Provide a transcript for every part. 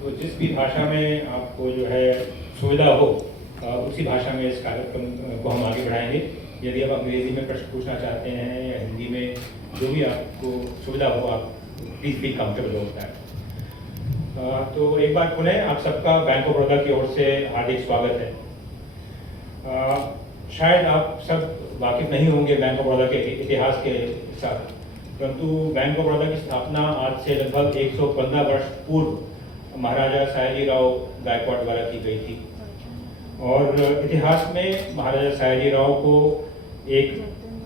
तो जिस भी भाषा में आपको जो है सुविधा हो उसी भाषा में इस कार्यक्रम को हम आगे बढ़ाएंगे। यदि आप अंग्रेजी में प्रश्न पूछना चाहते हैं या हिंदी में, जो भी आपको सुविधा हो, आप प्लीज़ फील कंफर्टेबल होता है। तो एक बार पुनः आप सबका बैंक ऑफ बड़ौदा की ओर से हार्दिक स्वागत है। शायद आप सब वाकिफ नहीं होंगे बैंक ऑफ बड़ौदा के इतिहास के साथ, परंतु बैंक ऑफ बड़ौदा की स्थापना आज से लगभग 115 वर्ष पूर्व महाराजा सयाजीराव गायकवाड़ द्वारा की गई थी। और इतिहास में महाराजा सयाजीराव को एक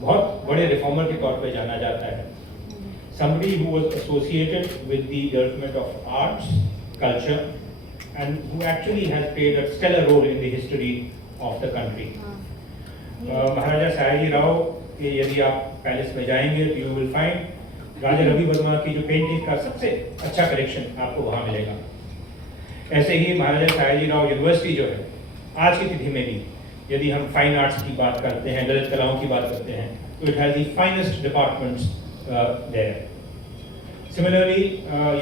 बहुत बड़े रिफॉर्मर के तौर पर जाना जाता है। Somebody who was associated with the development of arts, culture, and who actually has played a stellar role in the history of the country. महाराजा सयाजीराव के यदि आप पैलेस में जाएंगे तो you will find Raja Ravi Varma की जो पेंटिंग का सबसे अच्छा कलेक्शन आपको वहाँ मिलेगा। ऐसे ही महाराजा सयाजीराव यूनिवर्सिटी जो है आज की तिथि में भी, यदि हम फाइन आर्ट्स की बात करते हैं, ललित कलाओं की बात करते हैं, तो it has the finest departments there. Similarly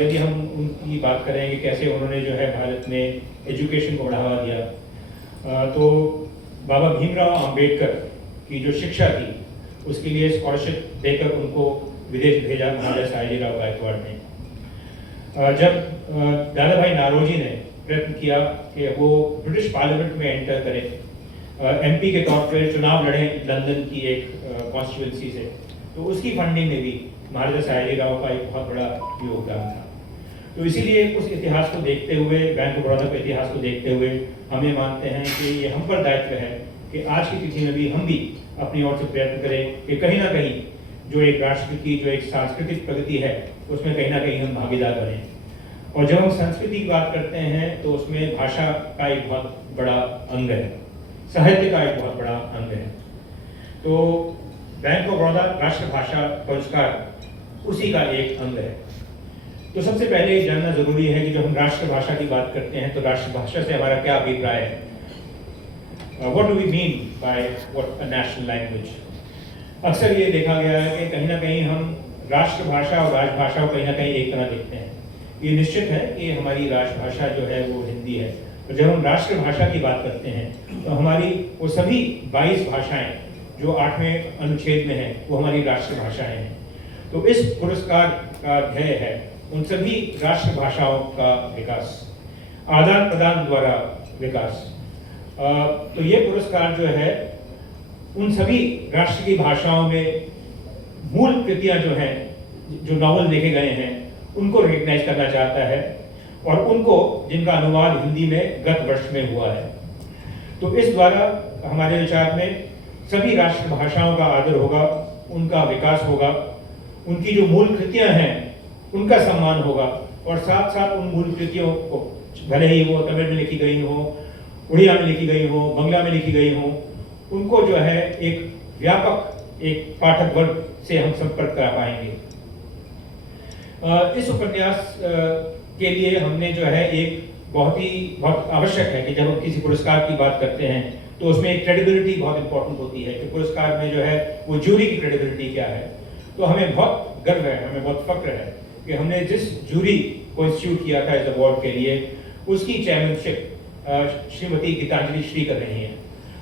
यदि हम उनकी बात करेंगे कैसे उन्होंने जो है भारत में एजुकेशन को बढ़ावा दिया, तो बाबा भीमराव अंबेडकर की जो शिक्षा थी उसके लिए स्कॉलरशिप देकर उनको विदेश भेजा महाराजा सयाजीराव गायकवाड़ ने। जब दादा भाई नारोजी ने प्रयत्न किया कि वो ब्रिटिश पार्लियामेंट में एंटर करें, एमपी के तौर पर चुनाव लड़ें लंदन की एक कॉन्स्टिट्यूंसी से, तो उसकी फंडिंग में भी महाराजा सयाजीराव का एक बहुत बड़ा योगदान था। तो इसीलिए उस इतिहास को देखते हुए, बैंक ऑफ बड़ौदा के इतिहास को देखते हुए हमें मानते हैं कि ये हम पर दायित्व है कि आज की तिथि में भी हम भी अपनी ओर से प्रयत्न करें कि कहीं ना कहीं जो एक राष्ट्र की जो एक सांस्कृतिक प्रगति है उसमें कहीं ना कहीं हम भागीदार बनें। और जब हम संस्कृति की बात करते हैं तो उसमें भाषा का एक बहुत बड़ा अंग है, साहित्य का एक बहुत बड़ा अंग है। तो बैंक ऑफ बड़ौदा राष्ट्रभाषा पुरस्कार उसी का एक अंग है। तो सबसे पहले ये जानना जरूरी है कि जब हम राष्ट्रभाषा की बात करते हैं तो राष्ट्रभाषा से हमारा क्या अभिप्राय है। What do we mean by what a national language. अक्सर ये देखा गया है कि कहीं ना कहीं हम राष्ट्रभाषा और राजभाषा को कहीं ना कहीं एक तरह देखते हैं। ये निश्चित है कि हमारी राष्ट्रभाषा जो है वो हिंदी है, और जब हम राष्ट्रभाषा की बात करते हैं तो हमारी वो सभी 22 भाषाएं जो 8वें अनुच्छेद में हैं वो हमारी राष्ट्रभाषाएं हैं। तो इस पुरस्कार का ध्येय है उन सभी राष्ट्रभाषाओं का विकास, आदान प्रदान द्वारा विकास। तो ये पुरस्कार जो है उन सभी राष्ट्र की भाषाओं में मूल कृतियां जो हैं, जो नॉवल लिखे गए हैं, उनको रिकग्नाइज करना चाहता है और उनको जिनका अनुवाद हिंदी में गत वर्ष में हुआ है। तो इस द्वारा हमारे विचार में सभी राष्ट्रभाषाओं का आदर होगा, उनका विकास होगा, उनकी जो मूल कृतियां हैं उनका सम्मान होगा, और साथ साथ उन मूल कृतियों को भले ही वो तमिल में लिखी गई हो, उड़िया में लिखी गई हो, बंगला में लिखी गई हो, उनको जो है एक व्यापक एक पाठक वर्ग से हम संपर्क करा पाएंगे। इस उपन्यास के लिए हमने जो है एक बहुत आवश्यक है कि जब हम किसी पुरस्कार की बात करते हैं तो उसमें एक क्रेडिबिलिटी बहुत इंपॉर्टेंट होती है कि पुरस्कार में जो है वो जूरी की क्रेडिबिलिटी क्या है। तो हमें बहुत गर्व है, हमें बहुत फक्र है कि हमने जिस जूरी को इंस्टीट्यूट किया था इस अवार्ड के लिए, उसकी चेयरमैनशिप श्रीमती गीतांजलि श्री कर रही हैं।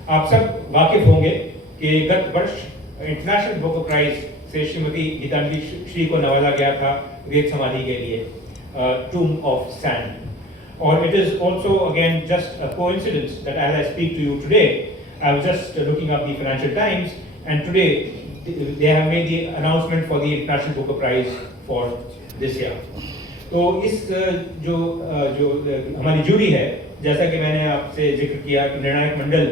आप सब वाकिफ होंगे कि गत वर्ष इंटरनेशनल बुक प्राइज से श्रीमती गीतांजलि श्री को नवाजा गया था वेद समाधि के लिए, टूम ऑफ सैंड। और it is also again just a coincidence that as I speak to you today, I was just looking up the Financial Times, and today they have made the announcement for the International Booker Prize for this year. तो इस जो हमारी jury है, जैसा कि मैंने आपसे जिक्र किया कि निर्णायक मंडल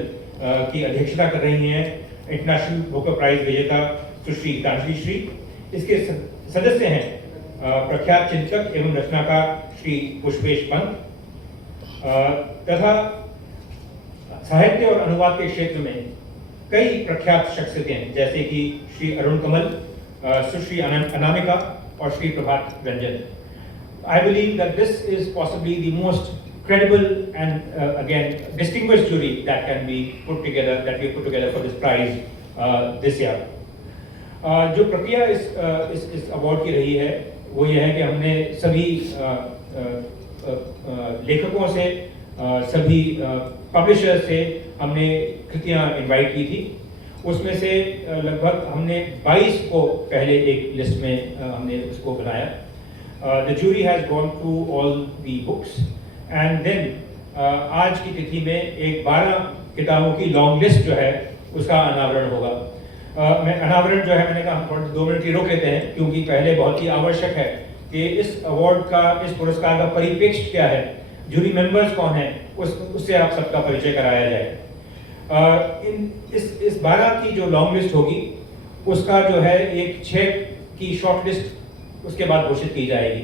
की अध्यक्षता कर रही हैं इंटरनेशनल बुकर प्राइज विजेता सुश्री गीतांजलि श्री। इसके सदस्य हैं प्रख्यात चिंतक एवं रचनाकार श्री पुष्पेश पंत, तथा साहित्य और अनुवाद के क्षेत्र में कई प्रख्यात शख्सियतें जैसे कि श्री अरुण कमल, सुश्री अनामिका और Shri Prabhat Ranjan. I believe that this is possibly the most credible and again distinguished jury that can be put together, that we put together for this prize this year. जो प्रक्रिया इस अवार्ड की रही है वो ये है कि हमने सभी लेखकों से, सभी पब्लिशर्स से हमने कृतियाँ इनवाइट की थी। उसमें से लगभग हमने 22 को पहले एक लिस्ट में हमने उसको बनाया। The jury has gone through all the books and then आज की तिथि में एक 12 किताबों की लॉन्ग लिस्ट जो है उसका अनावरण होगा। मैं अनावरण जो है, मैंने कहा हम 2 मिनट की रोक लेते हैं, क्योंकि पहले बहुत ही आवश्यक है कि इस अवार्ड का, इस पुरस्कार का परिप्रेक्ष्य क्या है, जूरी मेंबर्स कौन है, उससे आप सबका परिचय कराया जाए। इस 12 की जो लॉन्ग लिस्ट होगी उसका जो है एक 6 की शॉर्ट लिस्ट उसके बाद घोषित की जाएगी।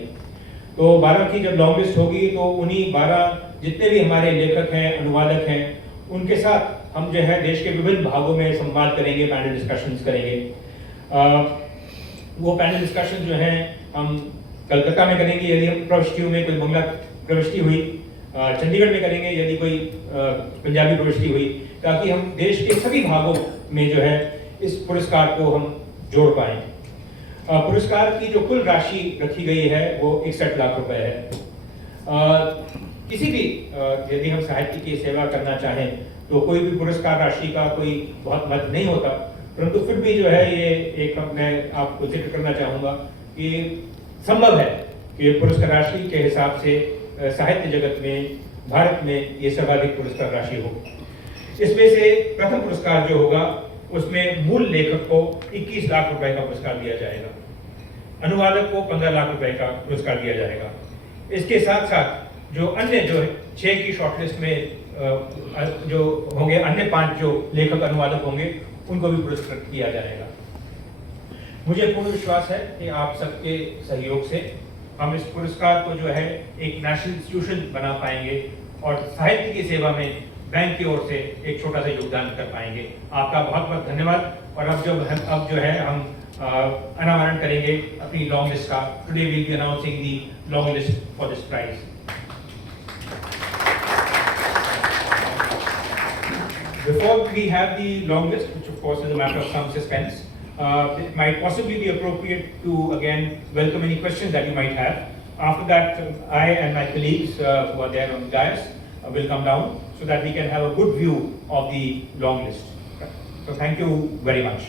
तो 12 की जब लॉन्ग लिस्ट होगी तो उन्हीं 12 जितने भी हमारे लेखक हैं, अनुवादक हैं, उनके साथ हम जो है देश के विभिन्न भागों में संवाद करेंगे, पैनल डिस्कशंस करेंगे। वो पैनल डिस्कशन जो हैं हम कलकत्ता में करेंगे यदि हम प्रविष्टियों में कोई बंगला प्रविष्टि हुई, चंडीगढ़ में करेंगे यदि कोई पंजाबी प्रविष्टि हुई, ताकि हम देश के सभी भागों में जो है इस पुरस्कार को हम जोड़ पाएँ। पुरस्कार की जो कुल राशि रखी गई है वो 61 लाख रुपए है। किसी भी यदि हम साहित्य की सेवा करना चाहें तो कोई भी पुरस्कार राशि का कोई बहुत महत्व नहीं होता, परंतु फिर भी जो है ये एक मैं आपको जिक्र करना चाहूँगा कि संभव है कि पुरस्कार राशि के हिसाब से साहित्य जगत में, भारत में ये सर्वाधिक पुरस्कार राशि हो। इसमें से प्रथम पुरस्कार जो होगा उसमें मूल लेखक को 21 लाख रुपए का पुरस्कार दिया जाएगा, अनुवादक को 15 लाख रुपए का पुरस्कार दिया जाएगा। इसके साथ साथ जो अन्य जो 6 की शॉर्टलिस्ट में जो होंगे, अन्य 5 जो लेखक अनुवादक होंगे उनको भी पुरस्कृत किया जाएगा। मुझे पूर्ण विश्वास है कि आप सबके सहयोग से हम इस पुरस्कार को जो है एक नेशनल इंस्टीट्यूशन बना पाएंगे और साहित्य की सेवा में बैंक की ओर से एक छोटा सा योगदान कर पाएंगे। आपका बहुत बहुत धन्यवाद। और अब जो है हम अनावरण करेंगे अपनी लॉन्ग लिस्ट का। Today we will be announcing the long list for this prize. Before we have the long list, which of course is a matter of some suspense, it might possibly be appropriate to again welcome any questions that you might have. After that, I and my colleagues who are there on the dais will come down so that we can have a good view of the long list. So thank you very much.